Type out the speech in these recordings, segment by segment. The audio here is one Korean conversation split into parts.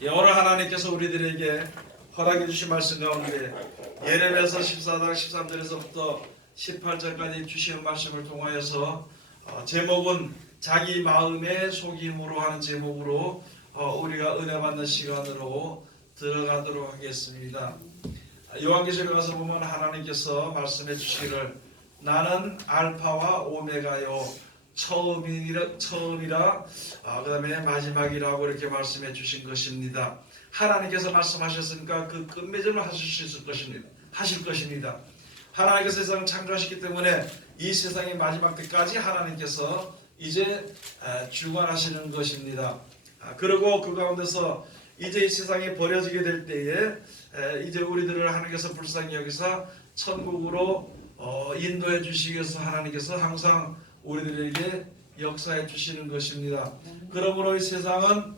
오늘 하나님께서 우리들에게 허락해 주신 말씀 가운데 예레미야서 14장 13절에서부터 18절까지 주신 말씀을 통하여서 제목은 자기 마음의 속임으로 하는 제목으로 우리가 은혜 받는 시간으로 들어가도록 하겠습니다. 요한계시록에 가서 보면 하나님께서 말씀해 주시기를 나는 알파와 오메가요 처음이라 그 다음에 마지막이라고 이렇게 말씀해 주신 것입니다. 하나님께서 말씀하셨으니까 그 끝맺음을 하실 것입니다. 하나님께서 세상을 창조하셨기 때문에 이 세상의 마지막 때까지 하나님께서 이제 주관하시는 것입니다. 그리고 그 가운데서 이제 이 세상이 버려지게 될 때에 이제 우리들을 하나님께서 불쌍히 여기서 천국으로 인도해 주시기 위해서 하나님께서 항상 우리들에게 역사해 주시는 것입니다. 그러므로 이 세상은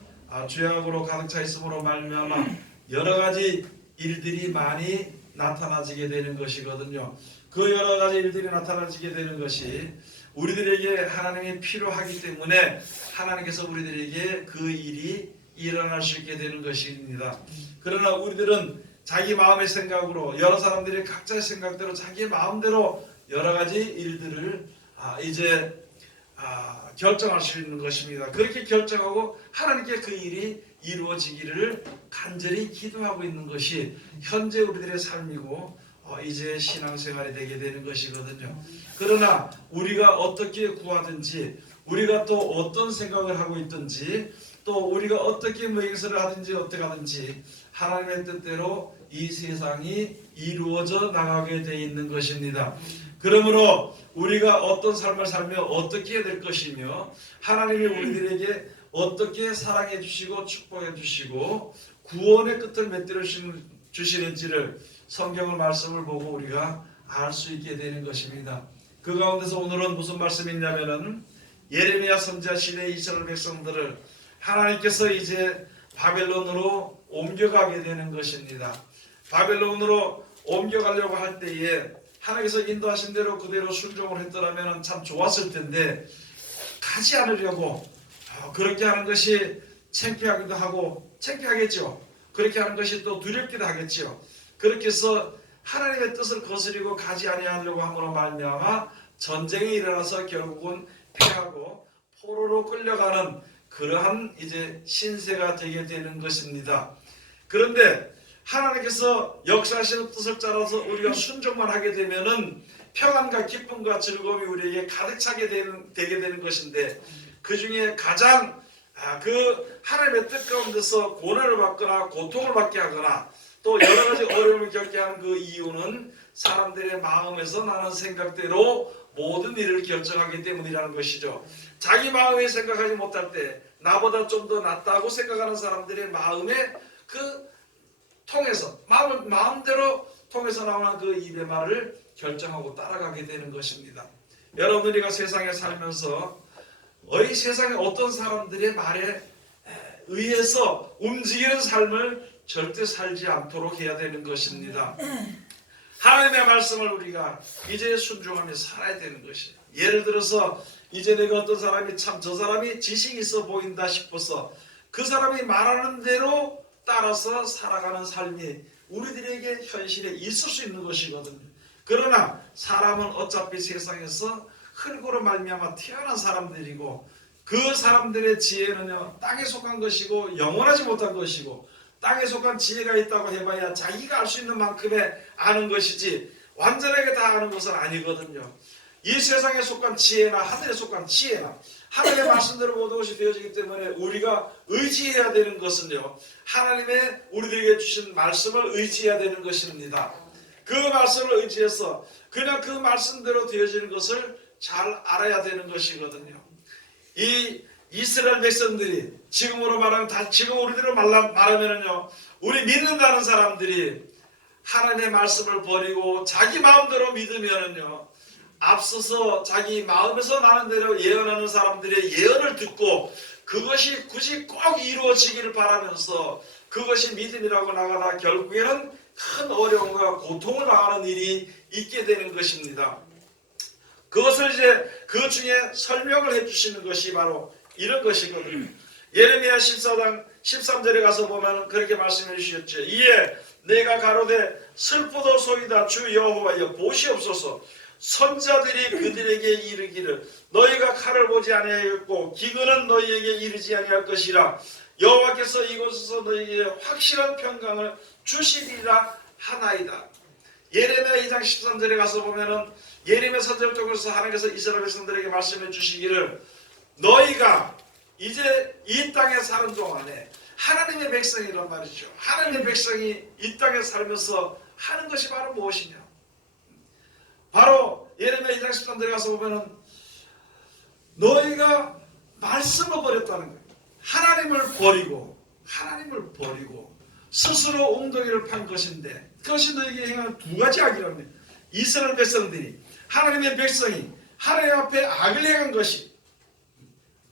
죄악으로 가득 차 있음으로 말미암아 여러 가지 일들이 많이 나타나지게 되는 것이거든요. 그 여러 가지 일들이 나타나지게 되는 것이 우리들에게 하나님이 필요하기 때문에 하나님께서 우리들에게 그 일이 일어날 수 있게 되는 것입니다. 그러나 우리들은 자기 마음의 생각으로 여러 사람들이 각자의 생각대로 자기 마음대로 여러 가지 일들을 이제 결정할 수 있는 것입니다. 그렇게 결정하고 하나님께 그 일이 이루어지기를 간절히 기도하고 있는 것이 현재 우리들의 삶이고 이제 신앙생활이 되게 되는 것이거든요. 그러나 우리가 어떻게 구하든지 우리가 또 어떤 생각을 하고 있든지 또 우리가 어떻게 행세를 하든지 어떻게 하든지 하나님의 뜻대로 이 세상이 이루어져 나가게 되어 있는 것입니다. 그러므로 우리가 어떤 삶을 살며 어떻게 해야 될 것이며 하나님이 우리들에게 어떻게 사랑해 주시고 축복해 주시고 구원의 끝을 맺들어 주시는지를 성경의 말씀을 보고 우리가 알 수 있게 되는 것입니다. 그 가운데서 오늘은 무슨 말씀이 있냐면은 예레미야 선지자 시대의 이스라엘 백성들을 하나님께서 이제 바벨론으로 옮겨가게 되는 것입니다. 바벨론으로 옮겨가려고 할 때에 하나님께서 인도하신 대로 그대로 순종을 했더라면 참 좋았을 텐데 가지 않으려고 그렇게 하는 것이 창피하기도 하고 창피하겠죠. 그렇게 하는 것이 또 두렵기도 하겠죠. 그렇게 해서 하나님의 뜻을 거스리고 가지 아니하려고 함으로 말미암아 전쟁이 일어나서 결국은 패하고 포로로 끌려가는 그러한 이제 신세가 되게 되는 것입니다. 그런데 하나님께서 역사하시는 뜻을 따라서 우리가 순종만 하게 되면은 평안과 기쁨과 즐거움이 우리에게 가득 차게 되게 되는 것인데 그 중에 가장 그 하나님의 뜻 가운데서 고난을 받거나 고통을 받게 하거나 또 여러 가지 어려움을 겪게 하는 그 이유는 사람들의 마음에서 나는 생각대로 모든 일을 결정하기 때문이라는 것이죠. 자기 마음에 생각하지 못할 때 나보다 좀 더 낫다고 생각하는 사람들의 마음에 그 통해서 마음대로 통해서 나오는 그 입의 말을 결정하고 따라가게 되는 것입니다. 여러분들이가 세상에 살면서 이 세상에 어떤 사람들의 말에 의해서 움직이는 삶을 절대 살지 않도록 해야 되는 것입니다. 하나님의 말씀을 우리가 이제 순종하며 살아야 되는 것이에요. 예를 들어서 이제 내가 어떤 사람이 참 저 사람이 지식이 있어 보인다 싶어서 그 사람이 말하는 대로 따라서 살아가는 삶이 우리들에게 현실에 있을 수 있는 것이거든요. 그러나 사람은 어차피 세상에서 흙으로 말미암아 태어난 사람들이고 그 사람들의 지혜는요 땅에 속한 것이고 영원하지 못한 것이고 땅에 속한 지혜가 있다고 해봐야 자기가 알 수 있는 만큼의 아는 것이지 완전하게 다 아는 것은 아니거든요. 이 세상에 속한 지혜나 하늘에 속한 지혜나 하나님의 말씀대로 모든 것이 되어지기 때문에 우리가 의지해야 되는 것은요 하나님의 우리들에게 주신 말씀을 의지해야 되는 것입니다. 그 말씀을 의지해서 그냥 그 말씀대로 되어지는 것을 잘 알아야 되는 것이거든요. 이 이스라엘 백성들이 지금으로 말하면 지금 우리들로 말하면은요 우리 믿는다는 사람들이 하나님의 말씀을 버리고 자기 마음대로 믿으면은요 앞서서 자기 마음에서 나는 대로 예언하는 사람들의 예언을 듣고 그것이 굳이 꼭 이루어지기를 바라면서 그것이 믿음이라고 나가다 결국에는 큰 어려움과 고통을 당하는 일이 있게 되는 것입니다. 그것을 이제 그 중에 설명을 해주시는 것이 바로 이런 것이거든요. 예레미야 14장 13절에 가서 보면 그렇게 말씀해 주셨죠. 이에 내가 가로되 슬프도소이다 주 여호와여 보시옵소서. 선자들이 그들에게 이르기를 너희가 칼을 보지 아니하였고 기근은 너희에게 이르지 아니할 것이라. 여호와께서 이곳에서 너희에게 확실한 평강을 주시리라 하나이다. 예레미야 2장 13절에 가서 보면은 예레미야 선지자 통해서 하나님께서 이스라엘 백성들에게 말씀해 주시기를 너희가 이제 이 땅에 사는 동안에 하나님의 백성이란 말이죠. 하나님의 백성이 이 땅에 살면서 하는 것이 바로 무엇이냐? 바로 예레미야 2장 13절에 가서 보면은 너희가 말씀을 버렸다는 거예요. 하나님을 버리고 스스로 엉덩이를 판 것인데 그것이 너희에게 행한 두 가지 악이라는 거예요. 이스라엘 백성들이 하나님의 백성이 하나님 앞에 악을 행한 것이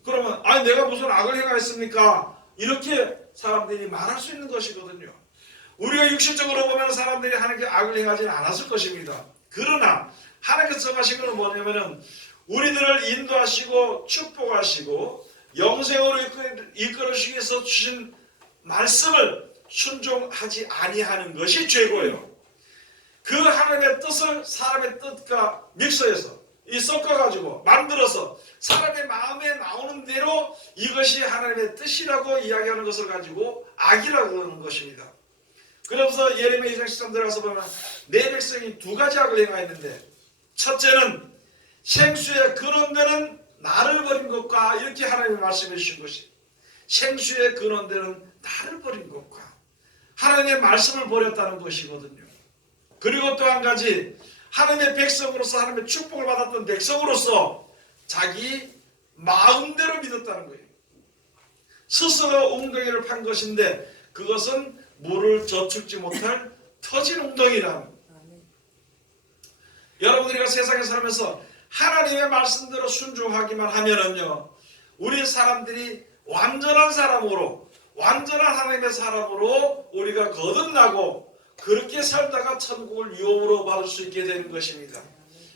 그러면 아니 내가 무슨 악을 행하였습니까? 이렇게 사람들이 말할 수 있는 것이거든요. 우리가 육신적으로 보면 사람들이 하나님께 악을 행하지는 않았을 것입니다. 그러나 하나님께서 정하신 것은 뭐냐면은 우리들을 인도하시고 축복하시고 영생으로 이끌어주시기 위해서 주신 말씀을 순종하지 아니하는 것이 죄고요. 그 하나님의 뜻을 사람의 뜻과 믹서해서 섞어가지고 만들어서 사람의 마음에 나오는 대로 이것이 하나님의 뜻이라고 이야기하는 것을 가지고 악이라고 하는 것입니다. 그러면서 예레미야 2장 13절에 가서 보면 내 백성이 두 가지 악을 행하였는데 첫째는 생수의 근원되는 나를 버린 것과 이렇게 하나님이 말씀해 주신 것이 생수의 근원되는 나를 버린 것과 하나님의 말씀을 버렸다는 것이거든요. 그리고 또 한 가지 하나님의 백성으로서 하나님의 축복을 받았던 백성으로서 자기 마음대로 믿었다는 거예요. 스스로 웅덩이를 판 것인데 그것은 물을 저축지 못할 터진 웅덩이라는 여러분들이 세상에 살면서 하나님의 말씀대로 순종하기만 하면은요 우리 사람들이 완전한 사람으로 완전한 하나님의 사람으로 우리가 거듭나고 그렇게 살다가 천국을 유업으로 받을 수 있게 되는 것입니다.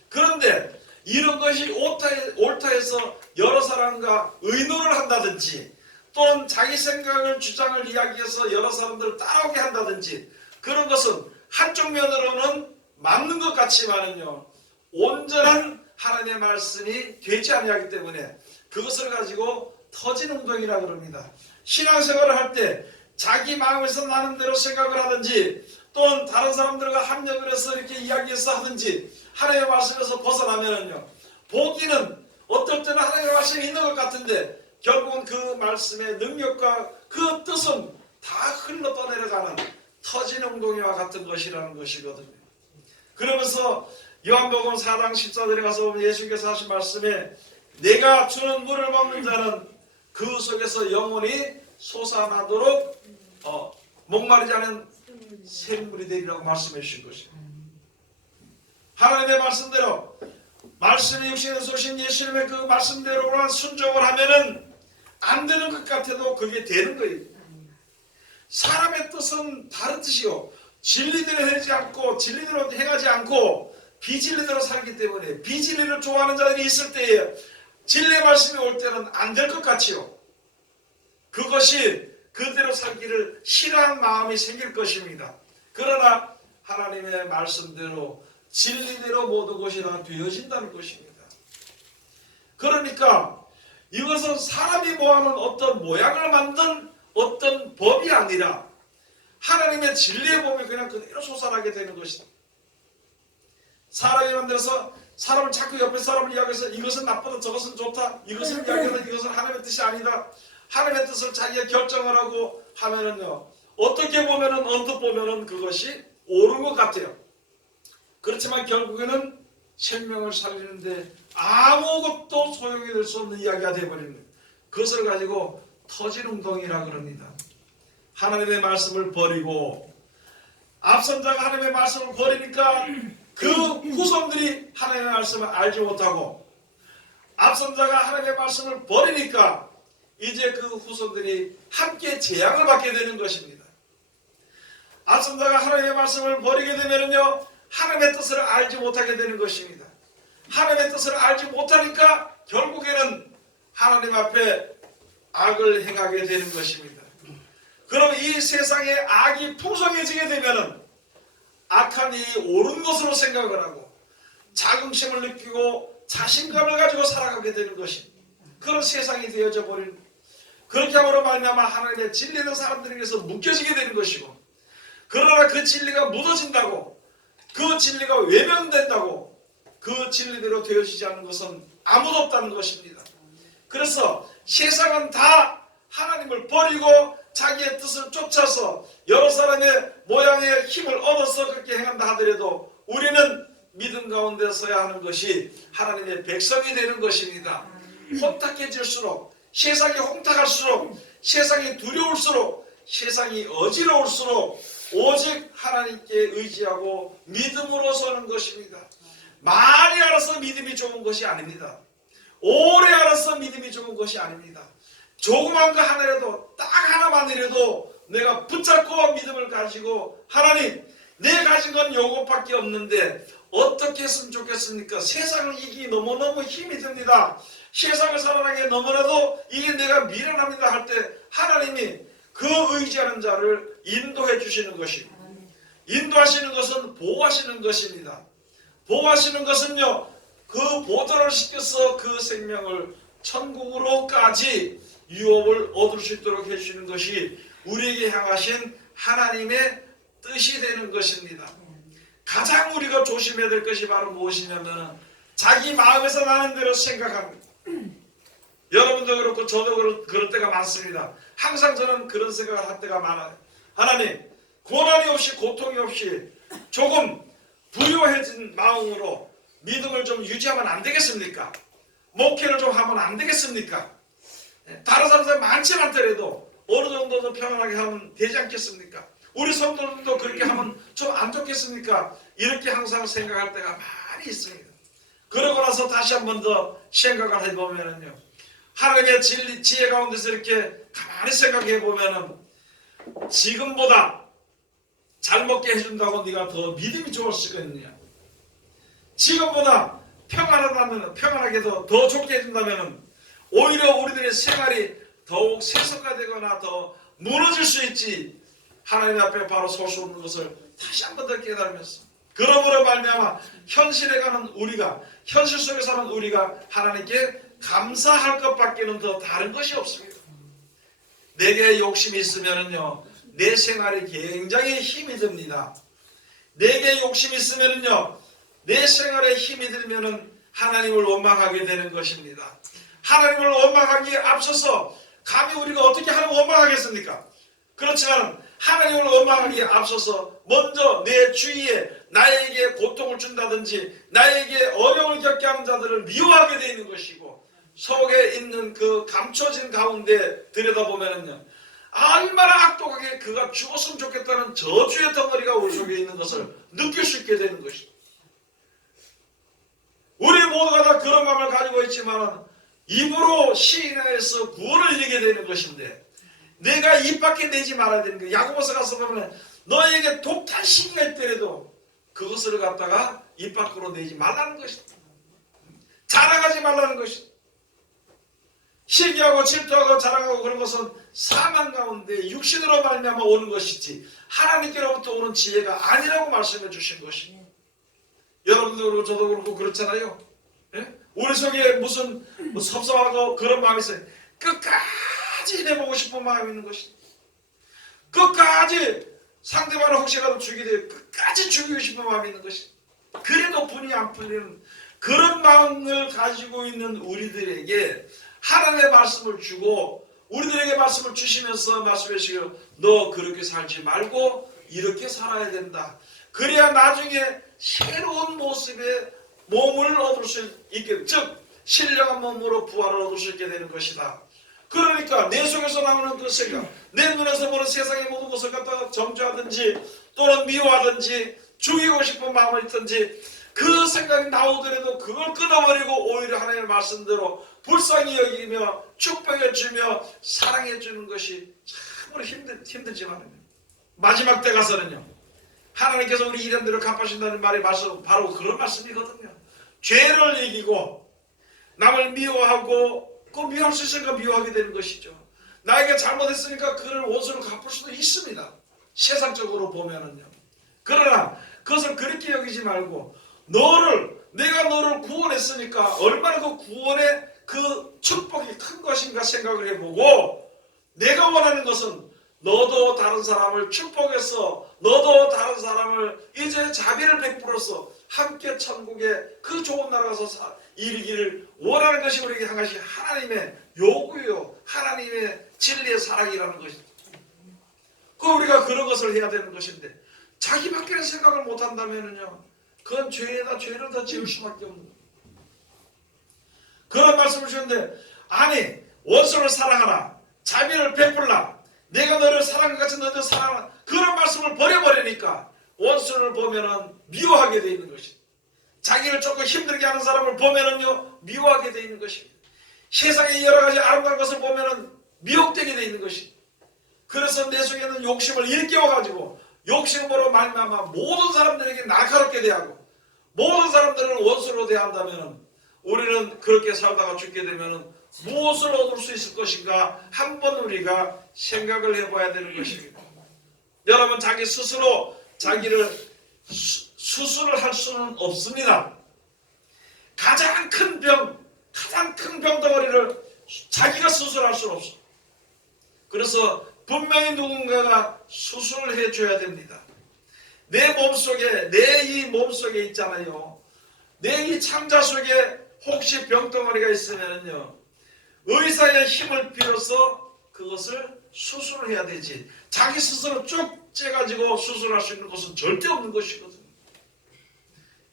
그런데 이런 것이 옳다 해서 여러 사람과 의논을 한다든지 또는 자기 생각을 주장을 이야기해서 여러 사람들을 따라오게 한다든지 그런 것은 한쪽 면으로는 맞는 것 같지만은요 온전한 하나님의 말씀이 되지 아니하기 때문에 그것을 가지고 터진 웅덩이라 그럽니다. 신앙생활을 할 때 자기 마음에서 나는 대로 생각을 하든지 또는 다른 사람들과 합력을 해서 이렇게 이야기해서 하든지 하나님의 말씀에서 벗어나면은요 보기는 어떨 때는 하나님의 말씀이 있는 것 같은데 결국은 그 말씀의 능력과 그 뜻은 다 흘러 떠내려가는 터진 웅덩이와 같은 것이라는 것이거든요. 그러면서 요한복음 4장 14절에 가서 보면 예수께서 하신 말씀에 내가 주는 물을 먹는 자는 그 속에서 영원히 솟아나도록 목마르지 않은 샘물이 되리라고 말씀해 주신 것입니다. 하나님의 말씀대로 말씀이 육신에서 오신 예수님의 그 말씀대로만 순종을 하면은 안 되는 것 같아도 그게 되는 거예요. 사람의 뜻은 다른 뜻이요. 진리대로 하지 않고 진리대로 행하지 않고 비진리대로 살기 때문에 비진리를 좋아하는 자들이 있을 때에 진리의 말씀이 올 때는 안 될 것 같지요. 그것이 그대로 살기를 싫어하는 마음이 생길 것입니다. 그러나 하나님의 말씀대로 진리대로 모든 것이 다 되어진다는 것입니다. 그러니까 이것은 사람이 모아놓은 어떤 모양을 만든 어떤 법이 아니라 하나님의 진리의 법이 그냥 그대로 솟아나게 되는 것이다. 사람이 만들어서 사람을 자꾸 옆에 사람을 이야기해서 이것은 나쁘다 저것은 좋다 이것은 이야기하다 이것은 하나님의 뜻이 아니다 하나님의 뜻을 자기가 결정을 하고 하면은요 어떻게 보면은 언뜻 보면은 그것이 옳은 것 같아요. 그렇지만 결국에는 생명을 살리는데 아무것도 소용이 될 수 없는 이야기가 되어버리는 거예요. 그것을 가지고 터진 웅덩이라 그럽니다. 하나님의 말씀을 버리고 앞선 자가 하나님의 말씀을 버리니까 그 후손들이 하나님의 말씀을 알지 못하고 앞선 자가 하나님의 말씀을 버리니까 이제 그 후손들이 함께 재앙을 받게 되는 것입니다. 앞선 자가 하나님의 말씀을 버리게 되면요 하나님의 뜻을 알지 못하게 되는 것입니다. 하나님의 뜻을 알지 못하니까 결국에는 하나님 앞에 악을 행하게 되는 것입니다. 그럼 이 세상에 악이 풍성해지게 되면은 악한 일이 옳은 것으로 생각을 하고 자긍심을 느끼고 자신감을 가지고 살아가게 되는 것이 그런 세상이 되어져 버린, 그렇게 함으로 말미암아 하나님의 진리는 사람들에게서 묶여지게 되는 것이고, 그러나 그 진리가 묻어진다고, 그 진리가 외면된다고 그 진리대로 되어지지 않는 것은 아무도 없다는 것입니다. 그래서 세상은 다 하나님을 버리고 자기의 뜻을 쫓아서 여러 사람의 모양의 힘을 얻어서 그렇게 행한다 하더라도 우리는 믿음 가운데 서야 하는 것이 하나님의 백성이 되는 것입니다. 혼탁해질수록, 세상이 혼탁할수록, 세상이 두려울수록, 세상이 어지러울수록 오직 하나님께 의지하고 믿음으로 서는 것입니다. 많이 알아서 믿음이 좋은 것이 아닙니다. 오래 알아서 믿음이 좋은 것이 아닙니다. 조그만 거 하나라도, 딱 하나만이라도 내가 붙잡고 믿음을 가지고, 하나님, 내 가진 건 요것밖에 없는데 어떻게 했으면 좋겠습니까? 세상을 이기기 너무너무 힘이 듭니다. 세상을 살아가기 너무나도 이게 내가 미련합니다 할 때 하나님이 그 의지하는 자를 인도해 주시는 것이고, 인도하시는 것은 보호하시는 것입니다. 보호하시는 것은요, 그 보도를 시켜서 그 생명을 천국으로까지 유업을 얻을 수 있도록 해주시는 것이 우리에게 향하신 하나님의 뜻이 되는 것입니다. 가장 우리가 조심해야 될 것이 바로 무엇이냐면 자기 마음에서 나는 대로 생각합니다. 여러분도 그렇고 저도 그럴 때가 많습니다. 항상 저는 그런 생각을 할 때가 많아요. 하나님, 고난이 없이 고통이 없이 조금 부유해진 마음으로 믿음을 좀 유지하면 안 되겠습니까? 목회를 좀 하면 안 되겠습니까? 다른 사람들 많지 않더라도 어느 정도 더 평안하게 하면 되지 않겠습니까? 우리 성도들도 그렇게 하면 좀 안 좋겠습니까? 이렇게 항상 생각할 때가 많이 있습니다. 그러고 나서 다시 한 번 더 생각을 해보면요, 하나님의 진리, 지혜 가운데서 이렇게 가만히 생각해 보면은 지금보다 잘 먹게 해준다고 네가 더 믿음이 좋았겠느냐? 지금보다 평안하게 더 좋게 해준다면 오히려 우리들의 생활이 더욱 세속화되거나 더 무너질 수 있지. 하나님 앞에 바로 설 수 없는 것을 다시 한 번 더 깨달으면서, 그러므로 말미암아 현실에 가는 우리가, 현실 속에 사는 우리가 하나님께 감사할 것밖에는 더 다른 것이 없습니다. 내게 욕심이 있으면은요, 내 생활이 굉장히 힘이 듭니다. 내게 욕심이 있으면은요, 내 생활에 힘이 들면은 하나님을 원망하게 되는 것입니다. 하나님을 원망하기에 앞서서 감히 우리가 어떻게 하나님을 원망하겠습니까? 그렇지만 하나님을 원망하기에 앞서서 먼저 내 주위에 나에게 고통을 준다든지 나에게 어려움을 겪게 하는 자들을 미워하게 되어 있는 것이고, 속에 있는 그 감춰진 가운데 들여다보면은요, 얼마나 악독하게 그가 죽었으면 좋겠다는 저주의 덩어리가 우리 속에 있는 것을 느낄 수 있게 되는 것입니다. 우리 모두가 다 그런 마음을 가지고 있지만 입으로 시인해서 구원을 이루게 되는 것인데, 내가 입 밖에 내지 말아야 되는 거예요. 야고보서 가서 보면 너에게 독한 시기가 있더라도 그것을 갖다가 입 밖으로 내지 말라는 것입니다. 자랑하지 말라는 것입니다. 시기하고 질투하고 자랑하고 그런 것은 사망 가운데 육신으로 말미암아 오는 것이지 하나님께로부터 오는 지혜가 아니라고 말씀해 주신 것입니다. 여러분도 그렇고 저도 그렇고 그렇잖아요. 예? 우리 속에 무슨 섭섭하고 그런 마음이 있어요. 끝까지 해보고 싶은 마음이 있는 것입니다. 끝까지 상대방을 혹시라도 죽이되 끝까지 죽이고 싶은 마음이 있는 것입니다. 그래도 분이 안 풀리는 그런 마음을 가지고 있는 우리들에게 하나님의 말씀을 주고, 우리들에게 말씀을 주시면서 말씀해 주시고, 너 그렇게 살지 말고 이렇게 살아야 된다. 그래야 나중에 새로운 모습의 몸을 얻을 수 있게, 즉 신령한 몸으로 부활을 얻을 수 있게 되는 것이다. 그러니까 내 속에서 나오는 그 생각, 내 눈에서 보는 세상의 모든 것을 갖다가 정죄하든지 또는 미워하든지 죽이고 싶은 마음을 있든지 그 생각이 나오더라도 그걸 끊어버리고 오히려 하나님의 말씀대로 불쌍히 여기며 축복해 주며 사랑해 주는 것이 참으로 힘들지만 마지막 때 가서는요, 하나님께서 우리 이름대로 갚아주신다는 말이 바로 그런 말씀이거든요. 죄를 이기고 남을 미워하고 그 미워할 수 있으니까 미워하게 되는 것이죠. 나에게 잘못했으니까 그를 원수를 갚을 수도 있습니다. 세상적으로 보면은요. 그러나 그것을 그렇게 여기지 말고 내가 너를 구원했으니까 얼마나 그 구원의 그 축복이 큰 것인가 생각을 해보고, 내가 원하는 것은 너도 다른 사람을 축복해서 너도 다른 사람을 이제 자비를 베풀어서 함께 천국에 그 좋은 나라 가서 이르기를 원하는 것이 우리에게 한 가지 하나님의 요구요, 하나님의 진리의 사랑이라는 것입니다. 우리가 그런 것을 해야 되는 것인데, 자기밖에는 생각을 못한다면요, 그건 죄에다 죄를 더 지을 수밖에 없는 거예요. 그런 말씀을 주셨는데, 아니 원수를 사랑하라, 자비를 베풀라, 내가 너를 사랑한 것 같이 너도 사랑하라, 그런 말씀을 버려버리니까 원수를 보면은 미워하게 되어 있는 것입니다. 자기를 조금 힘들게 하는 사람을 보면은요 미워하게 되어 있는 것입니다. 세상의 여러 가지 아름다운 것을 보면은 미혹되게 되어 있는 것입니다. 그래서 내 속에는 욕심을 일깨워가지고 욕심으로 말미암아 모든 사람들에게 날카롭게 대하고 모든 사람들을 원수로 대한다면 우리는 그렇게 살다가 죽게 되면 무엇을 얻을 수 있을 것인가 한번 우리가 생각을 해봐야 되는 것입니다. 여러분, 자기 스스로 자기를 수술을 할 수는 없습니다. 가장 큰 병덩어리를 자기가 수술할 수는 없어. 그래서 분명히 누군가가 수술을 해줘야 됩니다. 내 몸속에, 내 이 몸속에 있잖아요. 내 이 창자 속에 혹시 병덩어리가 있으면요, 의사의 힘을 빌어서 그것을 수술을 해야 되지, 자기 스스로 쭉 째가지고 수술할 수 있는 것은 절대 없는 것이거든요.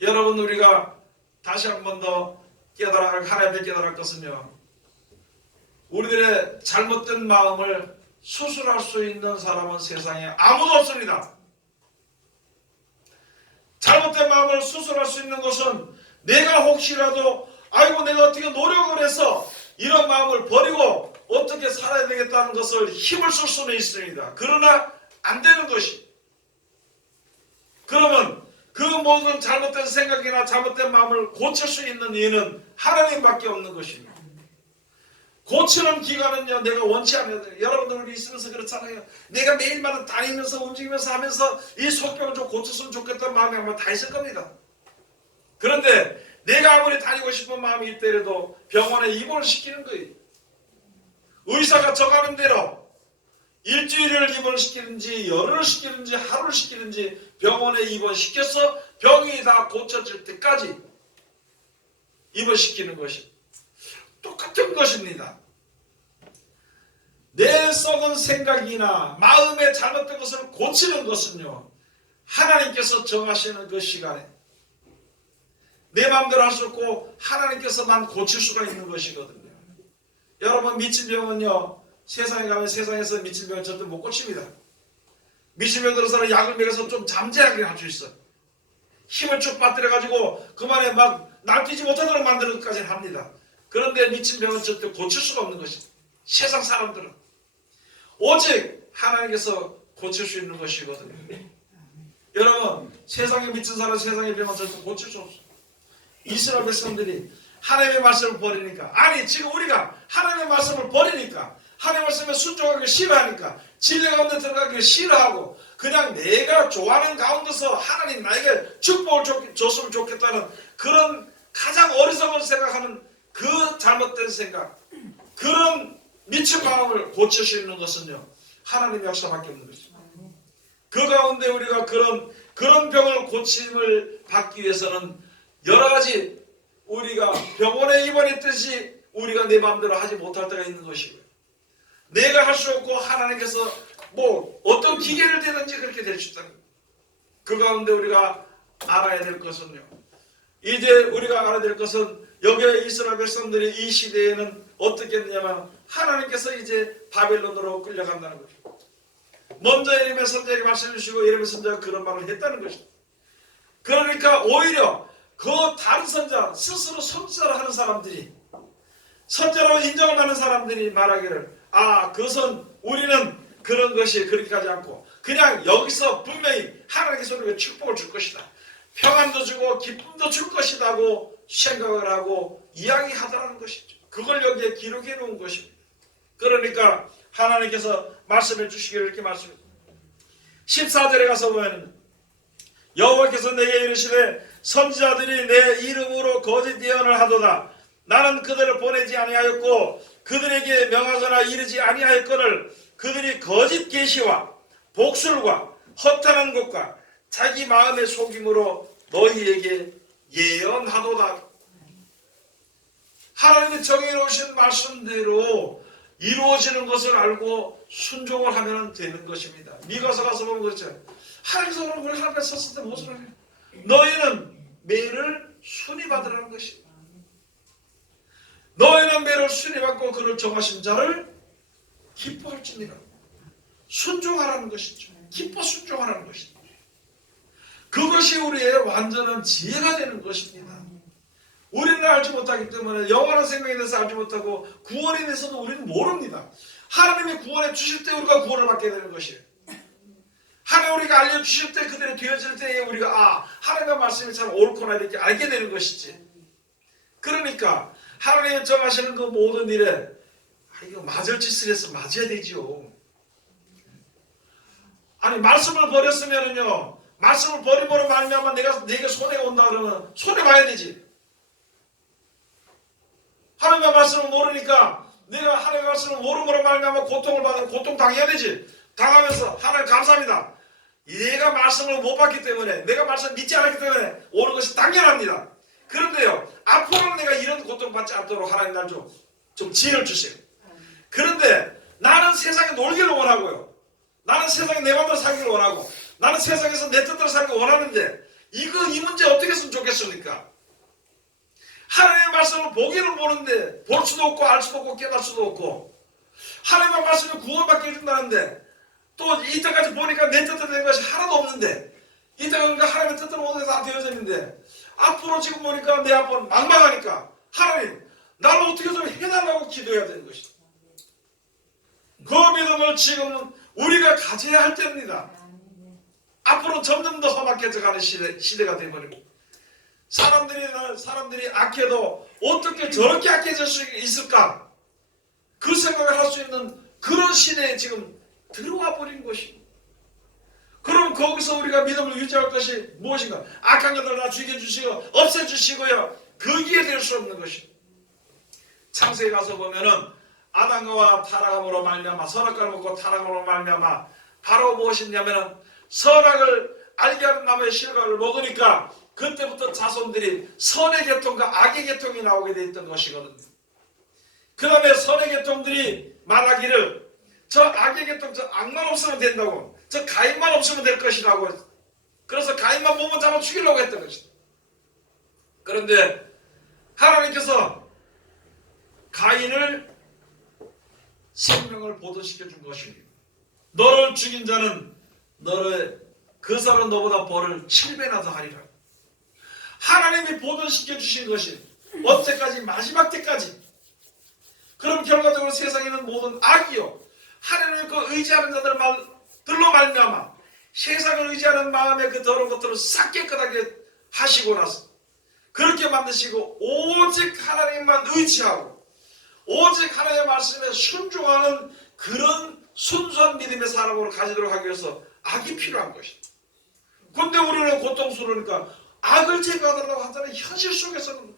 여러분, 우리가 다시 한 번 더 하나님께 깨달을 것은요, 우리들의 잘못된 마음을 수술할 수 있는 사람은 세상에 아무도 없습니다. 잘못된 마음을 수술할 수 있는 것은 내가 혹시라도 아이고 내가 어떻게 노력을 해서 이런 마음을 버리고 어떻게 살아야 되겠다는 것을 힘을 쓸 수는 있습니다. 그러나 안 되는 것이, 그러면 그 모든 잘못된 생각이나 잘못된 마음을 고칠 수 있는 이유는 하나님밖에 없는 것입니다. 고치는 기간은요, 내가 원치 않아요. 여러분들 우리 있으면서 그렇잖아요. 내가 매일마다 다니면서 움직이면서 하면서 이 속병을 좀 고쳤으면 좋겠다는 마음이 아마 다 있을 겁니다. 그런데 내가 아무리 다니고 싶은 마음이 있더라도 병원에 입원을 시키는 거예요. 의사가 정하는 대로 일주일을 입원시키는지 열흘을 시키는지 하루를 시키는지 병원에 입원시켜서 병이 다 고쳐질 때까지 입원시키는 것이 똑같은 것입니다. 내 썩은 생각이나 마음에 잘못된 것을 고치는 것은요, 하나님께서 정하시는 그 시간에 내 마음대로 할 수 없고 하나님께서만 고칠 수가 있는 것이거든요. 여러분, 미친 병은요, 세상에 가면 세상에서 미친 병은 절대 못 고칩니다. 미친 병 들어서는 약을 먹여서 좀 잠재하게 할 수 있어. 힘을 쭉 빠뜨려가지고 그만에 막 날뛰지 못하도록 만드는 것까지는 합니다. 그런데 미친 병은 절대 고칠 수가 없는 것입니다. 세상 사람들은 오직 하나님께서 고칠 수 있는 것이거든요. 여러분, 세상에 미친 사람, 세상의 병은 절대 고칠 수 없어요. 이스라엘 백성들이 하나님의 말씀을 버리니까, 아니 지금 우리가 하나님의 말씀을 버리니까, 하나님의 말씀에 순종하기 싫어하니까, 진리 가운데 들어가기 싫어하고 그냥 내가 좋아하는 가운데서 하나님 나에게 축복을 줬으면 좋겠다는 그런 가장 어리석은 생각하는 그 잘못된 생각, 그런 미친 마음을 고칠 수 있는 것은요, 하나님의 역사밖에 없는 것입니다. 그 가운데 우리가 그런 병을 고침을 받기 위해서는 여러 가지 우리가 병원에 입원했듯이 우리가 내 마음대로 하지 못할 때가 있는 것이고요. 내가 할 수 없고 하나님께서 뭐 어떤 기계를 대든지 그렇게 될 수 있다는 거예요. 그 가운데 우리가 알아야 될 것은요, 이제 우리가 알아야 될 것은 여기에 이스라엘 백성들이 이 시대에는 어떻게 했냐면 하나님께서 이제 바벨론으로 끌려간다는 거죠. 먼저 예레미야 선지자에게 말씀해 주시고 예레미야 선지자가 그런 말을 했다는 것입니다. 그러니까 오히려 그 다른 선지자, 스스로 선지자를 하는 사람들이, 선지자라고 인정을 받는 사람들이 말하기를, 그것은 우리는 그런 것이 그렇게 가지 않고 그냥 여기서 분명히 하나님께서 우리에게 축복을 줄 것이다, 평안도 주고 기쁨도 줄 것이라고 생각을 하고 이야기하더라는 것이죠. 그걸 여기에 기록해 놓은 것입니다. 그러니까 하나님께서 말씀해 주시기를 이렇게 말씀합니다. 14절에 가서 보면 여호와께서 내게 이르시되 선지자들이 내 이름으로 거짓 예언을 하도다. 나는 그들을 보내지 아니하였고 그들에게 명하거나 이르지 아니하였거늘 그들이 거짓 계시와 복술과 허탄한 것과 자기 마음의 속임으로 너희에게 예언하도다. 하나님이 정해놓으신 말씀대로 이루어지는 것을 알고 순종을 하면 되는 것입니다. 미가서 가서 보면 그렇죠. 하나님께서 오늘 우리 하나님 앞에 섰을 때 무엇을 하냐? 너희는 매를 순위 받으라는 것입니다. 너희는 매를 순위 받고 그를 정하신 자를 기뻐할지니라. 순종하라는 것이죠. 기뻐 순종하라는 것입니다. 그것이 우리의 완전한 지혜가 되는 것입니다. 우리는 알지 못하기 때문에 영원한 생명에 대해서 알지 못하고 구원에 대해서도 우리는 모릅니다. 하나님이 구원해 주실 때 우리가 구원을 받게 되는 것이에요. 하나님 우리가 알려주실 때 그들이 되어질 때에 우리가 하나님의 말씀이 참 옳구나 이렇게 알게 되는 것이지. 그러니까 하나님이 정하시는 그 모든 일에 이거 맞을 짓을 해서 맞아야 되지요. 아니 말씀을 버렸으면은요, 말씀을 버림으로 말미암아 내게 손해가 온다 그러면 손해 봐야 되지. 하나님의 말씀을 모르니까 내가 하나님의 말씀을 모름으로 말미암아 고통을 받으면 고통 당해야 되지. 당하면서 하나님 감사합니다. 내가 말씀을 못 받기 때문에, 내가 말씀을 믿지 않았기 때문에 오는 것이 당연합니다. 그런데요, 앞으로는 내가 이런 고통 받지 않도록 하나님 날 좀 지혜를 주세요. 그런데 나는 세상에 놀기를 원하고요, 나는 세상에 내 맘대로 살기를 원하고, 나는 세상에서 내 뜻대로 살기를 원하는데 이 문제 어떻게 했으면 좋겠습니까? 하나님의 말씀을 보기는 보는데 볼 수도 없고 알 수도 없고 깨달을 수도 없고, 하나님의 말씀을 구원받게 해준다는데 또 이때까지 보니까 내 뜻대로 된 것이 하나도 없는데, 이때가 그러니까 하나님의 뜻대로 모든 게 다 되어져 있는데 앞으로 지금 보니까 내 앞은 망망하니까 하나님 나를 어떻게 좀 해달라고 기도해야 되는 것이다. 그 믿음을 지금은 우리가 가져야 할 때입니다. 앞으로 점점 더 험악해져가는 시대가 되어버리고, 사람들이 악해도 어떻게 저렇게 악해질 수 있을까, 그 생각을 할 수 있는 그런 시대에 지금 들어와 버린 것입니다. 그럼 거기서 우리가 믿음을 유지할 것이 무엇인가? 악한 것들을 다 죽여주시고 없애주시고요, 거기에 될 수 없는 것입니다. 창세기 가서 보면은 아담과 타락함으로 말미암아, 선악과를 먹고 타락함으로 말미암아 바로 무엇이냐면은 선악을 알게 하는 나무의 실과를 먹으니까 그때부터 자손들이 선의 계통과 악의 계통이 나오게 돼 있던 것이거든요. 그 다음에 선의 계통들이 말하기를 저 악의 계통, 저 악만 없으면 된다고, 저 가인만 없으면 될 것이라고 했어. 그래서 가인만 보면 잡아 죽이려고 했던 것이다. 그런데 하나님께서 가인을 생명을 보존시켜 준 것이니 너를 죽인 자는 그 사람 너보다 벌을 7배나 더 하리라. 하나님이 보존시켜 주신 것이 언제까지? 마지막 때까지. 그럼 결과적으로 세상에 있는 모든 악이요, 하나님을 그 의지하는 자들로 말미암아 세상을 의지하는 마음의 그 더러운 것들을 싹 깨끗하게 하시고 나서 그렇게 만드시고 오직 하나님만 의지하고 오직 하나님의 말씀에 순종하는 그런 순수한 믿음의 사람으로 가지도록 하기 위해서 악이 필요한 것이다. 그런데 우리는 고통스러우니까 악을 제거하려고 하잖아요. 현실 속에서는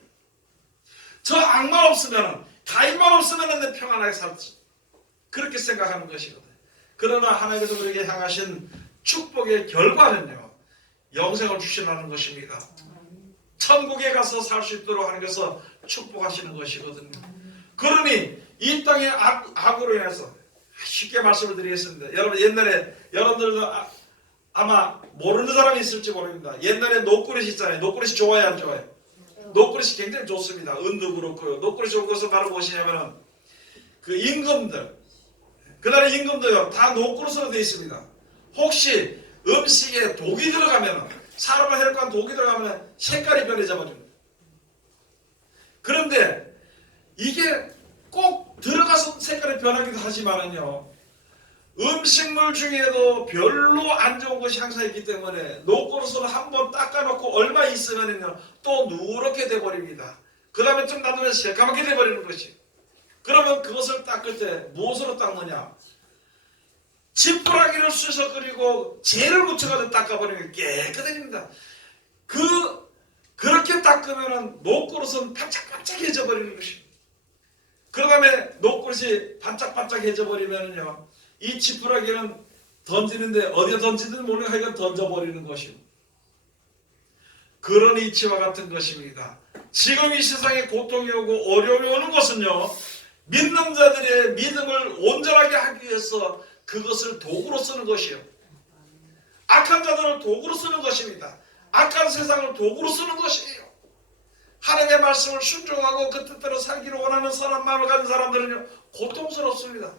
저 악만 없으면, 가인만 없으면 내 평안하게 살지, 그렇게 생각하는 것이거든요. 그러나 하나님께서 우리에게 향하신 축복의 결과는요, 영생을 주시라는 것입니다. 천국에 가서 살 수 있도록 하나님께서 축복하시는 것이거든요. 그러니 이 땅의 악으로 인해서, 쉽게 말씀을 드리겠습니다. 여러분 옛날에, 여러분들도 아마 모르는 사람이 있을지 모릅니다. 옛날에 노그릇이 있잖아요. 노그릇이 좋아요, 안 좋아요? 노그릇이 굉장히 좋습니다. 은도 그렇고요. 노그릇이 좋은 것은 바로 무엇이냐면 그 임금들, 그날의 임금도요 다 노그릇으로 되어 있습니다. 혹시 음식에 독이 들어가면, 사람을 해롭게 한 독이 들어가면 색깔이 변해져 버립니다. 그런데 이게 꼭 들어가서 색깔이 변하기도 하지만은요, 음식물 중에도 별로 안 좋은 것이 항상 있기 때문에 노그릇으로 한번 닦아놓고 얼마 있으면은요 또 누렇게 돼버립니다. 그 다음에 좀 놔두면 새까맣게 돼버리는 것이. 그러면 그것을 닦을 때 무엇으로 닦느냐? 지푸라기를 쑤셔 끓이고 재를 묻혀가지고 닦아버리면 깨끗해집니다. 그렇게 닦으면 녹그릇은 반짝반짝해져 버리는 것입니다. 그 다음에 녹그릇이 반짝반짝해져 버리면요, 이 지푸라기는 던지는데 어디에 던지든 모르게 하여간 던져버리는 것입니다. 그런 이치와 같은 것입니다. 지금 이 세상에 고통이 오고 어려움이 오는 것은요, 믿는 자들의 믿음을 온전하게 하기 위해서 그것을 도구로 쓰는 것이요, 악한 자들을 도구로 쓰는 것입니다. 악한 세상을 도구로 쓰는 것이에요. 하나님의 말씀을 순종하고 그 뜻대로 살기를 원하는 선한 마음을 가진 사람들은요, 고통스럽습니다.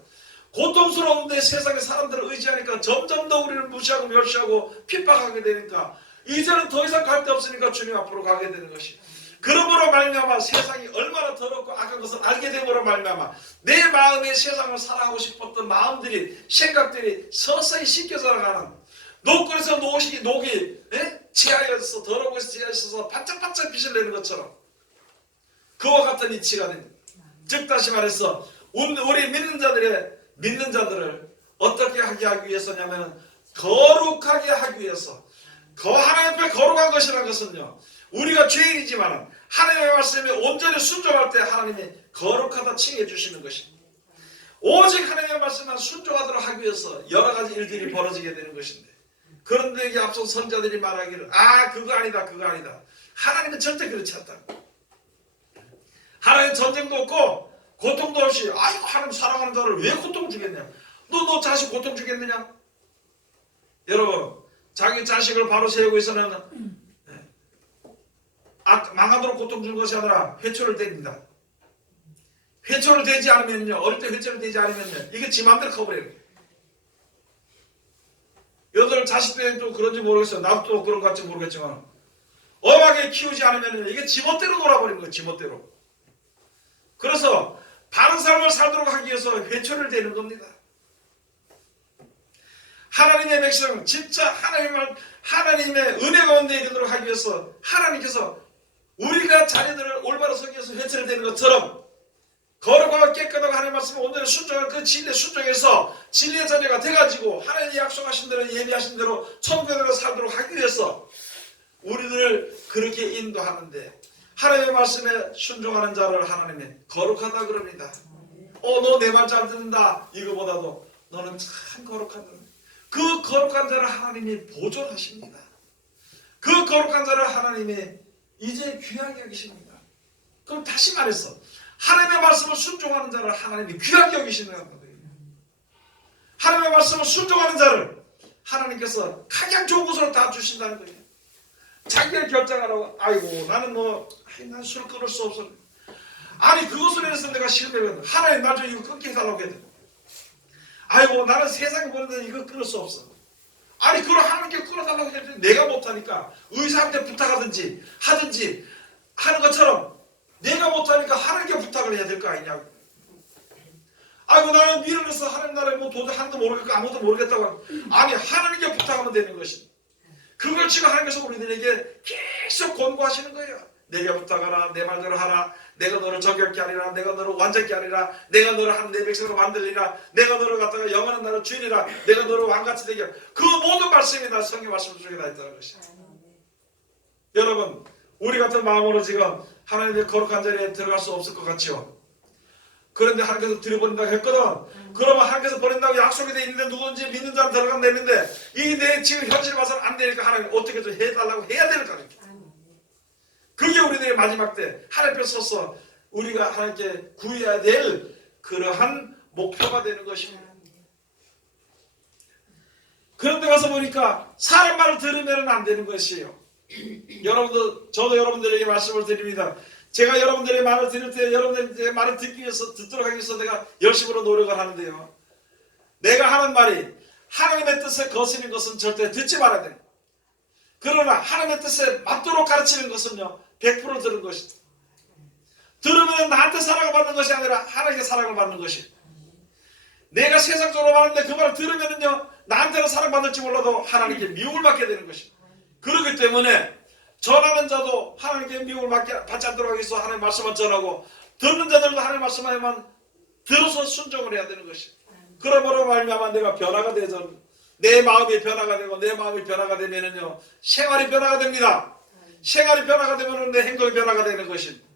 고통스러운데 세상의 사람들을 의지하니까 점점 더 우리를 무시하고 멸시하고 핍박하게 되니까 이제는 더 이상 갈 데 없으니까 주님 앞으로 가게 되는 것이에요. 그러므로 말미암아 세상이 얼마나 더럽고 악한 것을 알게 됨으로 말미암아 내 마음에 세상을 사랑하고 싶었던 마음들이, 생각들이 서서히 씻겨져 나가는, 녹그릇에서 녹이 지하에서, 더러운 곳에서 지하에 있어서 반짝반짝 빛을 내는 것처럼 그와 같은 이치가 됩니다. 즉 다시 말해서 우리 믿는 자들을 어떻게 하기 위해서냐면 거룩하게 하기 위해서. 하나님 앞에 거룩한 것이라는 것은요, 우리가 죄인이지만 하나님의 말씀에 온전히 순종할 때 하나님이 거룩하다 칭해 주시는 것입니다. 오직 하나님의 말씀만 순종하도록 하기 위해서 여러 가지 일들이 벌어지게 되는 것인데, 그런데 여기 앞서 선자들이 말하기를 그거 아니다, 그거 아니다. 하나님은 절대 그렇지 않다. 하나님 전쟁도 없고 고통도 없이 아이고 하나님 사랑하는 자를 왜 고통 주겠냐? 너 자식 고통 주겠느냐? 여러분, 자기 자식을 바로 세우고 있어는 망하도록 고통 주는 것이 아니라 회초를 댑니다. 회초를 대지 않으면요, 어릴 때 회초를 대지 않으면요, 이게 지 맘대로 커버려요. 여러분 자식들도 그런지 모르겠어요. 나도 또 그런 것 같지 모르겠지만 엄하게 키우지 않으면 이게 지멋대로 놀아버리는 거예요. 지멋대로. 그래서 바른 삶을 살도록 하기 위해서 회초를 대는 겁니다. 하나님의 백성, 진짜 하나님의 은혜 가운데 이르도록 하기 위해서 하나님께서 우리가 자녀들을 올바로 서기 위해서 회초를 대는 것처럼 거룩하고 깨끗하고 하나님의 말씀에 온전히 순종한 그 진리에 순종해서 진리의 자녀가 돼가지고 하나님이 약속하신 대로, 예비하신 대로 천국으로 살도록 하기 위해서 우리를 그렇게 인도하는데, 하나님의 말씀에 순종하는 자를 하나님이 거룩하다 그럽니다. 너 내 말 잘 듣는다, 이거보다도 너는 참 거룩한 자. 그 거룩한 자를 하나님이 보존하십니다. 그 거룩한 자를 하나님이 이제 귀하게 여기십니다. 그럼 다시 말해서 하나님의 말씀을 순종하는 자를 하나님이 귀하게 여기시는 거예요. 하나님의 말씀을 순종하는 자를 하나님께서 가장 좋은 것으로 다 주신다는 거예요. 자기가 결정하라고, 난 술 끊을 수 없어. 아니, 그것을 해서 내가 실패하면 하나님 나중에 이거 끊게 해달라고 해야 돼. 나는 세상에 보는데 이거 끊을 수 없어. 아니, 그걸 하나님께 끊어달라고 해야지. 내가 못하니까 의사한테 부탁하든지 하든지 하는 것처럼 내가 못하니까 하나님께 부탁을 해야 될 거 아니냐고. 나는 미련해서 하나님 나라에 도저히 하나도 모르겠고 아무도 모르겠다고. 아니, 하나님께 부탁하면 되는 것입니다. 그걸 지금 하나님께서 우리들에게 계속 권고하시는 거예요. 내게 부탁하라, 내 말대로 하라, 내가 너를 정결케 하리라, 내가 너를 완전케 하리라, 내가 너를 한 내 백성으로 만들리라, 내가 너를 갖다가 영원한 나라를 주리라, 내가 너를 왕같이 되게 하리라. 그 모든 말씀이 다 성경 말씀 중에 다 있다는 것이에요. 여러분, 우리 같은 마음으로 지금 하나님의 거룩한 자리에 들어갈 수 없을 것 같죠? 그런데 하나님께서 들여버린다고 했거든. 그러면 하나님께서 버린다고 약속이 돼 있는데 누군지 믿는 자는 들어가면 되는데 이게 내 지금 현실 봐서는 안 되니까 하나님 어떻게 좀 해달라고 해야 되는 거니까. 그게 우리들의 마지막 때 하나님 앞에 서서 우리가 하나님께 구해야 될 그러한 목표가 되는 것입니다. 그런데 가서 보니까 사람 말을 들으면 안 되는 것이에요. 저도 여러분들에게 말씀을 드립니다. 제가 여러분들의 말을 들을 때 여러분들의 말을 듣기 위해서, 듣도록 하기 위해서 내가 열심으로 노력을 하는데요, 내가 하는 말이 하나님의 뜻에 거스는 것은 절대 듣지 말아야 돼요. 그러나 하나님의 뜻에 맞도록 가르치는 것은요 100% 들은 것이다. 들으면 나한테 사랑을 받는 것이 아니라 하나님께 사랑을 받는 것이. 내가 세상적으로 말하는데 그 말을 들으면요 나한테는 사랑받을지 몰라도 하나님께 미움을 받게 되는 것이다. 그렇기 때문에 전하는 자도 하나님께 미움을 받지 않도록 하기 위해서 하나님의 말씀을 전하고, 듣는 자들도 하나님의 말씀에만 들어서 순종을 해야 되는 것이. 그러므로 말미암아 내가 변화가 되죠. 내 마음이 변화가 되고 내 마음이 변화가 되면은요 생활이 변화가 됩니다. 생활이 변화가 되면은 내 행동이 변화가 되는 것입니다.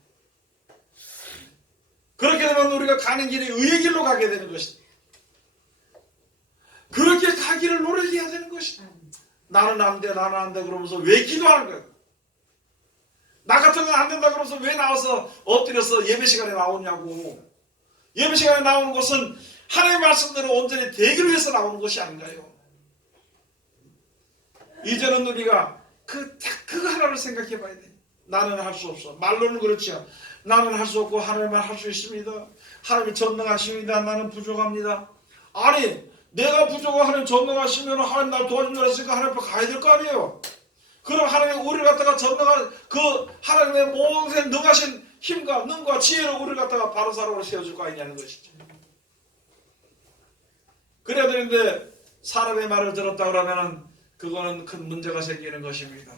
그렇게 되면 우리가 가는 길이 의의 길로 가게 되는 것입니다. 그렇게 가기를 노력해야 되는 것이다. 나는 안 돼, 나는 안 돼 그러면서 왜 기도하는 거야? 나 같은 건 안 된다 그러면서 왜 나와서 엎드려서 예배 시간에 나오냐고. 예배 시간에 나오는 것은 하나님의 말씀대로 온전히 되기를 위해서 나오는 것이 아닌가요? 이제는 우리가 그거 하나를 생각해 봐야 돼. 나는 할 수 없어. 말로는 그렇죠. 나는 할 수 없고 하나님만 할 수 있습니다. 하나님이 전능하십니다. 나는 부족합니다. 아니 내가 부족하고 하나님 전능하시면 하나님 날 도와준다 했으니까 하나님 앞에 가야 될 거 아니에요. 그럼 하나님 우리를 갖다가 전능한 그 하나님의 모든 능하신 힘과 능과 지혜로 우리를 갖다가 바른 사람으로 세워줄 거 아니냐는 것이죠. 그래야 되는데 사람의 말을 들었다 그러면은 그거는 큰 문제가 생기는 것입니다.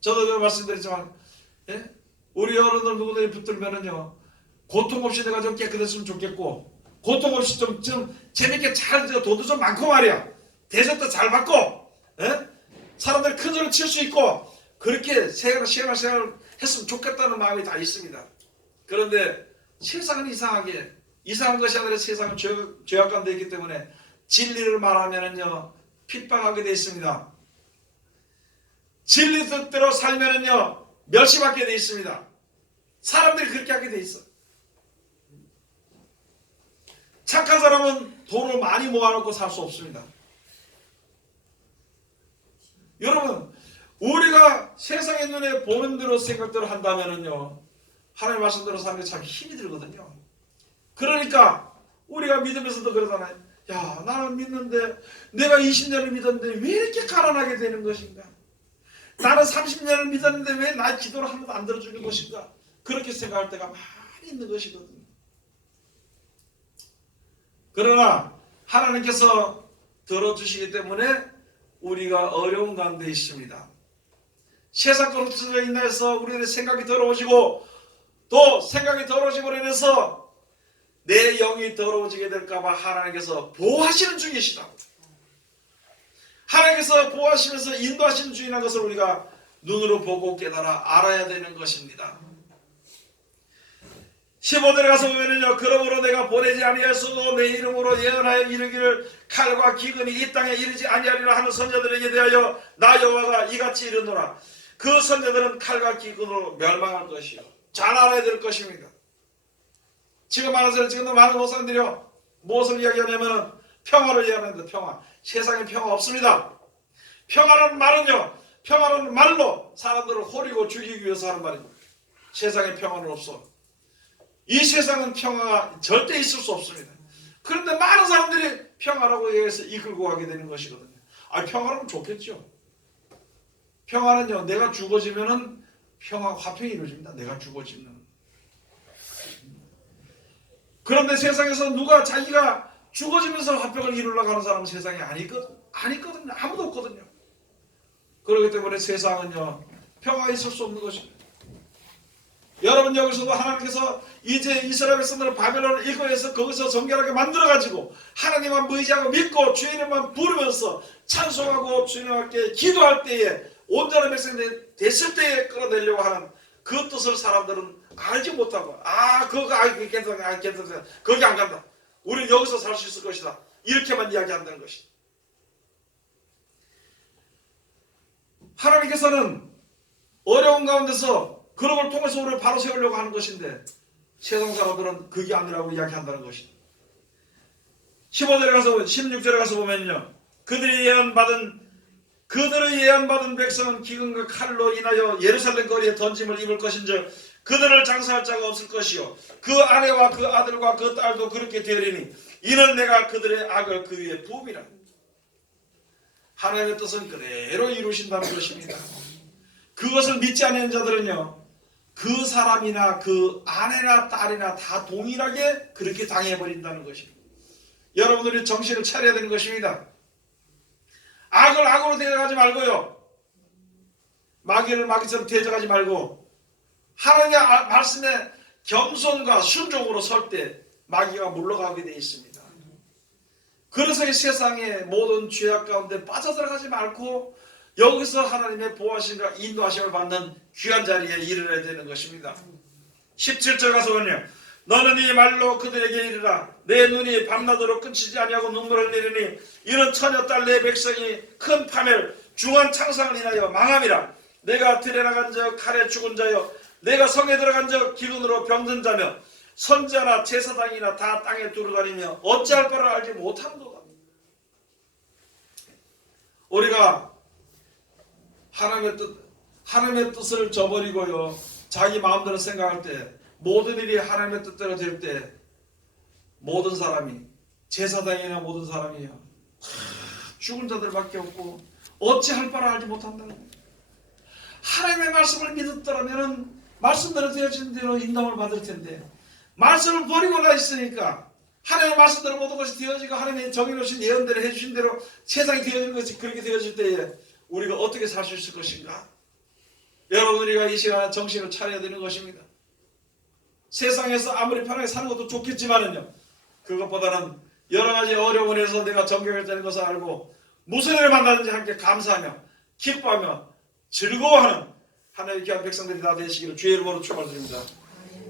저도 말씀드렸지만 우리 어른들 누구들이 붙들면은요 고통 없이 내가 좀 깨끗했으면 좋겠고 고통 없이 좀 재밌게 잘 돈도 좀 많고 말이야 대접도 잘 받고 사람들 큰 소리 칠 수 있고 그렇게 생활 했으면 좋겠다는 마음이 다 있습니다. 그런데 세상은 이상한 것이 아니라 세상은 죄악감 되어 있기 때문에 진리를 말하면은요 핍박하게 되어 있습니다. 진리 뜻대로 살면은요 멸시받게 되어 있습니다. 사람들이 그렇게 하게 되어 있어. 착한 사람은 돈을 많이 모아놓고 살 수 없습니다. 여러분 우리가 세상의 눈에 보는 대로 생각대로 한다면은요 하나님의 말씀대로 사는 게 참 힘이 들거든요. 그러니까 우리가 믿으면서도 그러잖아요. 야 나는 믿는데 내가 20년을 믿었는데 왜 이렇게 가난하게 되는 것인가. 나는 30년을 믿었는데 왜 나 기도를 한 번도 안 들어주는 것인가. 그렇게 생각할 때가 많이 있는 것이거든요. 그러나 하나님께서 들어주시기 때문에 우리가 어려운 가운데 있습니다. 세상 것으로 인해서 우리의 생각이 더러워지고 또 생각이 더러워짐으로 인해서 내 영이 더러워지게 될까봐 하나님께서 보호하시는 중이시다. 하나님께서 보호하시면서 인도하시는 중이라는 것을 우리가 눈으로 보고 깨달아 알아야 되는 것입니다. 15절에 가서 보면은요 그러므로 내가 보내지 아니하였어도 내 이름으로 예언하여 이르기를 칼과 기근이 이 땅에 이르지 아니하리라 하는 선자들에게 대하여 나 여호와가 이같이 이르노라. 그 선자들은 칼과 기근으로 멸망할 것이요 잘 알아야 될 것입니다. 지금 지금도 많은 목사님들이요 무엇을 이야기하냐면은 평화를 이야기하는데 평화. 세상에 평화 없습니다. 평화라는 말은요 평화라는 말로 사람들을 호리고 죽이기 위해서 하는 말입니다. 세상에 평화는 없어. 이 세상은 평화가 절대 있을 수 없습니다. 그런데 많은 사람들이 평화라고 얘기해서 이끌고 가게 되는 것이거든요. 평화라면 좋겠죠. 평화는요 내가 죽어지면은 평화 화평이 이루어집니다. 내가 죽어지면. 그런데 세상에서 누가 자기가 죽어지면서 화평을 이루려고 하는 사람은 세상에 아니거든요. 아무도 없거든요. 그렇기 때문에 세상은요 평화가 있을 수 없는 것입니다. 여러분 여기서도 하나님께서 이제 이스라엘 백성들을 바벨론을 이거해서 거기서 정결하게 만들어가지고 하나님만 의지하고 믿고 주의 이름만 부르면서 찬송하고 주님께 기도할 때에 온전한 백성이 됐을 때에 끌어내려고 하는 그 뜻을 사람들은 알지 못하고 괜찮아 거기 안 간다. 우리는 여기서 살 수 있을 것이다. 이렇게만 이야기한다는 것이다. 하나님께서는 어려운 가운데서 그런 걸 통해서 우리를 바로 세우려고 하는 것인데 세상 사람들은 그게 아니라고 이야기한다는 것이다. 16절에 가서 보면요. 그들의 예언받은 백성은 기근과 칼로 인하여 예루살렘 거리에 던짐을 입을 것인즉 그들을 장사할 자가 없을 것이요 그 아내와 그 아들과 그 딸도 그렇게 되리니 이는 내가 그들의 악을 그 위에 부음이라. 하나님의 뜻은 그대로 이루신다는 것입니다. 그것을 믿지 않는 자들은요 그 사람이나 그 아내나 딸이나 다 동일하게 그렇게 당해버린다는 것입니다. 여러분들이 정신을 차려야 되는 것입니다. 악을 악으로 대적하지 말고요 마귀를 마귀처럼 대적하지 말고 하나님의 말씀에 겸손과 순종으로 설 때 마귀가 물러가게 되어 있습니다. 그래서 이 세상의 모든 죄악 가운데 빠져들어가지 말고 여기서 하나님의 보호하심과 인도하심을 받는 귀한 자리에 이르러야 되는 것입니다. 17절 가서 보면 너는 이 말로 그들에게 이르라. 내 눈이 밤낮으로 끊치지 아니하고 눈물을 내리니 이는 처녀딸 내 백성이 큰 파멸 중한 창상을 인하여 망함이라. 내가 들에 나간 자 칼에 죽은 자여 내가 성에 들어간 자 기근으로 병든 자며 선지자나 제사장이나 다 땅에 두루다니며 어찌할 바를 알지 못함도다. 우리가 하나님의 뜻을 저버리고요 자기 마음대로 생각할 때 모든 일이 하나님의 뜻대로 될 때 모든 사람이 제사장이나 모든 사람이요 죽은 자들밖에 없고 어찌할 바를 알지 못한다는 거예요. 하나님의 말씀을 믿었더라면 말씀대로 되어진 대로 인도함을 받을 텐데 말씀을 버리고 나 있으니까 하나님의 말씀대로 모든 것이 되어지고 하나님의 정해놓으신 예언대로 해주신 대로 세상이 되어지는 것이 그렇게 되어질 때에 우리가 어떻게 살 수 있을 것인가? 여러분 우리가 이 시간에 정신을 차려야 되는 것입니다. 세상에서 아무리 편하게 사는 것도 좋겠지만은요 그것보다는 여러 가지 어려움에서 내가 정결되는 것을 알고 무슨 일을 만나든지 함께 감사하며 기뻐하며 즐거워하는 하나님의 귀한 백성들이 다 되시기를 주의 이름으로 축원드립니다.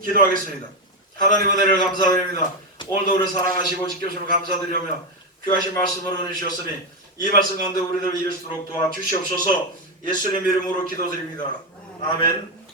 기도하겠습니다. 하나님 은혜를 감사드립니다. 오늘도 우리를 사랑하시고 지켜주시면 감사드리며 귀하신 말씀으로 은혜주셨으니 이 말씀 가운데 우리들 이룰 수 있도록 도와주시옵소서. 예수님 이름으로 기도드립니다. 아멘.